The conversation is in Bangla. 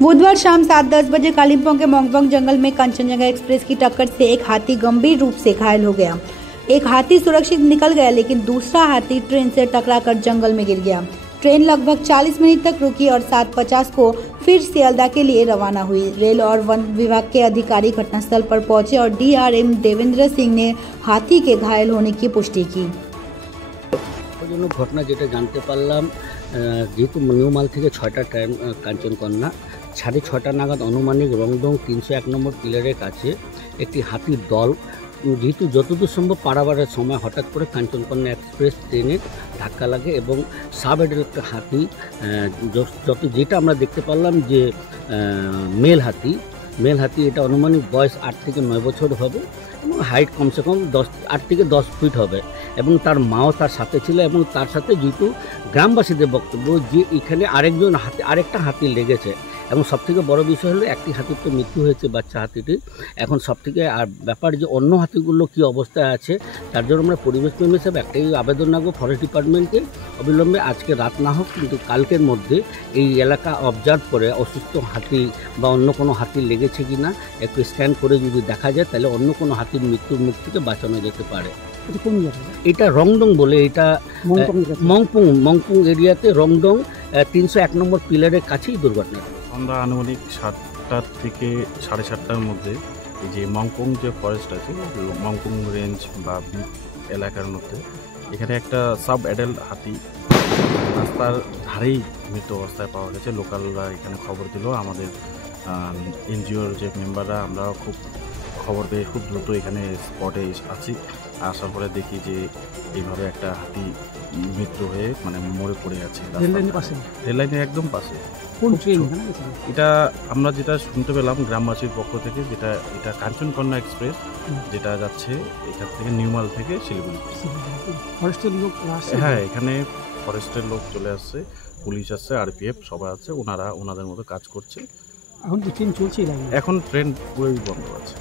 बुधवार शाम 7:10 बजे कालिम्पोंग के मोंगपोंग जंगल में कंचनजंगा एक्सप्रेस की टक्कर से एक हाथी गंभीर रूप से घायल हो गया। एक हाथी सुरक्षित निकल गया, लेकिन दूसरा हाथी ट्रेन से टकराकर जंगल में गिर गया। ट्रेन लगभग 40 मिनट तक रुकी और 7:50 को फिर सियालदह के लिए रवाना हुई। रेल और वन विभाग के अधिकारी घटनास्थल पर पहुंचे और DRM देवेंद्र सिंह ने हाथी के घायल होने की पुष्टि की। घटना যেটা জানতে পারলাম, যেহেতু নিউমাল থেকে 6টা ট্রেন কাঞ্চনকন্যা 6:30 নাগাদ আনুমানিক রংডং 301 নম্বর পিলারের কাছে একটি হাতির দল যেহেতু যতদূর সম্ভব পারাবারের সময় হঠাৎ করে কাঞ্চনকন্যা এক্সপ্রেস ট্রেনে ধাক্কা লাগে এবং সাবেডের একটা হাতি যেটা আমরা দেখতে পারলাম যে মেল হাতি এটা আনুমানিক বয়স 8 থেকে 9 বছর হবে এবং হাইট কমসে কম 8 থেকে 10 ফিট হবে এবং তার মাও তার সাথে ছিল এবং তার সাথে যেহেতু গ্রামবাসীদের বক্তব্য যে এখানে আরেকটা হাতি লেগেছে এবং সবথেকে বড় বিষয় হলো একটি হাতির তো মৃত্যু হয়েছে, বাচ্চা হাতিটির। এখন সবথেকে আর ব্যাপার যে অন্য হাতিগুলো কী অবস্থায় আছে, তার জন্য আমরা পরিবেশপ্রেমী হিসেবে একটাই আবেদন রাখবো ফরেস্ট ডিপার্টমেন্টকে, অবিলম্বে আজকে রাত না হোক কিন্তু কালকের মধ্যে এই এলাকা অবজার্ভ করে অসুস্থ হাতি বা অন্য কোনো হাতি লেগেছে কি না একটু স্ক্যান করে যদি দেখা যায় তাহলে অন্য কোনো হাতির মৃত্যুর মুখ থেকে বাঁচানো যেতে পারে। এটা রংডং বলে, এটা মংপুং এরিয়াতে রংডং 301 নম্বর পিলারের কাছেই দুর্ঘটনা। আমরা আনুমানিক 7টা থেকে 7:30টার মধ্যে এই যে মংপুং যে ফরেস্ট আছে মংপুং রেঞ্জ বা এলাকার মধ্যে এখানে একটা সাব অ্যাডাল্ট হাতি রাস্তার ধারেই মৃত অবস্থায় পাওয়া গেছে। লোকালরা এখানে খবর দিল, আমাদের NGOর যে মেম্বাররা আমরা খুব খবর পেয়ে খুব দ্রুত এখানে স্পটে আছি। আসার পরে দেখি যে এইভাবে একটা হাতি মৃত্যু হয়ে মানে মরে পড়ে আছে রেল লাইনের একদম পাশে। এটা আমরা যেটা শুনতে পেলাম গ্রামবাসীর পক্ষ থেকে, এটা কাঞ্চনকন্যা এক্সপ্রেস যেটা যাচ্ছে এখান থেকে নিউমাল থেকে শিলিগুড়ি। ফরেস্টের লোক? হ্যাঁ, এখানে ফরেস্টের লোক চলে আসছে, পুলিশ আসছে, RPF সবাই আছে, ওনাদের মতো কাজ করছে। এখন কি ট্রেন চলছে? এখন ট্রেন পুরোই বন্ধ আছে।